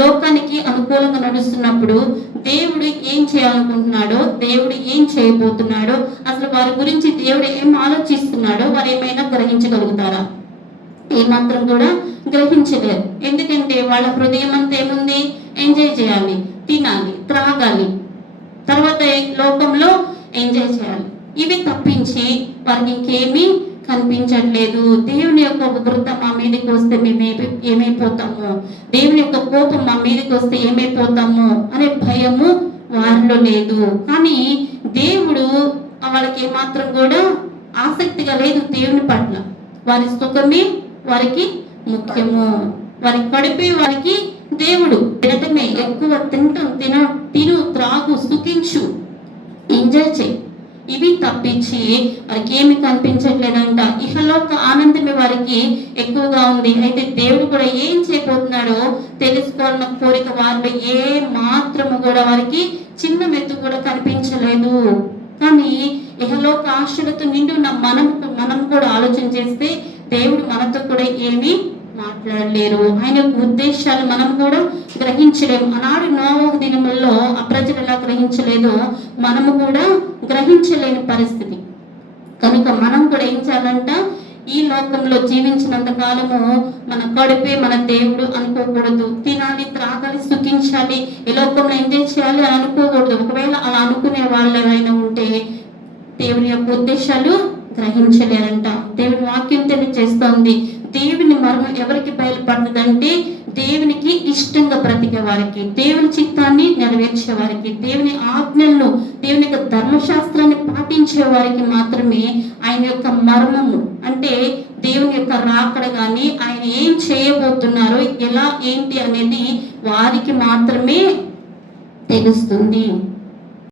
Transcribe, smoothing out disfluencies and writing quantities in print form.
లోకానికి అనుకూలంగా నడుస్తున్నప్పుడు దేవుడు ఏం చేయాలనుకుంటున్నాడో, దేవుడు ఏం చేయబోతున్నాడో, అసలు వారి గురించి దేవుడు ఏం ఆలోచిస్తున్నాడో వారు ఏమైనా గ్రహించగలుగుతారా? ఏమాత్రం కూడా గ్రహించలేరు. ఎందుకంటే వాళ్ళ హృదయం అంతా ఏముంది? ఎంజాయ్ చేయాలి, తినాలి, త్రాగాలి, తర్వాత లోకంలో ఎంజాయ్ చేయాలి. ఇవి తప్పించి వారికి ఇంకేమీ కనిపించట్లేదు. దేవుని యొక్క ఉగ్రత మా మీదకి వస్తే మేము ఏమైపోతాము, దేవుని యొక్క కోపం మా మీదకి వస్తే ఏమైపోతాము అనే భయము వారిలో లేదు. కానీ దేవుడు వాళ్ళకి ఏమాత్రం కూడా ఆసక్తిగా లేదు దేవుని పట్ల. వారి సుఖమే వారికి ముఖ్యము. వారి కడిపే వారికి దేవుడు. తినటమే ఎక్కువ, తిను, త్రాగు, సుఖించు, ఎంజాయ్ చేయి, ఇవి తప్పించి వారికి ఏమి కనిపించట్లేదంట. ఇహలోక ఆనందమే వారికి ఎక్కువగా ఉంది. అయితే దేవుడు కూడా ఏం చేయబోతున్నాడో తెలుసుకోవాలన్న కోరిక వారిలో ఏ మాత్రము కూడా వారికి చిన్న మెత్తు కూడా కనిపించలేదు. కానీ ఇహలోక ఆశలతో నిండున్న మనం కూడా ఆలోచన చేస్తే దేవుడు మనతో కూడా ఏమీ మాట్లాడలేరు. ఆయన యొక్క ఉద్దేశాలు మనం కూడా గ్రహించలేము. ఆనాడు నోవహు దినముల్లో ఆ ప్రజలు ఎలా గ్రహించలేదో మనము కూడా గ్రహించలేని పరిస్థితి. కనుక మనం కూడా ఏం చేయాలంట? ఈ లోకంలో జీవించినంత కాలము మన కడుపే మన దేవుడు అనుకోకూడదు. తినాలి, త్రాగాలి, సుఖించాలి, ఈ లోకంలో ఎంజాయ్ చేయాలి అని అనుకోకూడదు. ఒకవేళ అలా అనుకునే వాళ్ళు ఏమైనా ఉంటే దేవుని యొక్క ఉద్దేశాలు గ్రహించలేరంట. దేవుని వాక్యం తెలియజేస్తోంది. దేవుని మర్మం ఎవరికి బయలుపడుతుందంటే దేవునికి ఇష్టంగా బ్రతికే వారికి, దేవుని చిత్తాన్ని నెరవేర్చే వారికి, దేవుని ఆజ్ఞలను, దేవుని యొక్క ధర్మశాస్త్రాన్ని పాటించే వారికి మాత్రమే ఆయన యొక్క మర్మము అంటే దేవుని యొక్క రాకడ కానీ ఆయన ఏం చేయబోతున్నారో, ఎలా ఏంటి అనేది వారికి మాత్రమే తెలుస్తుంది.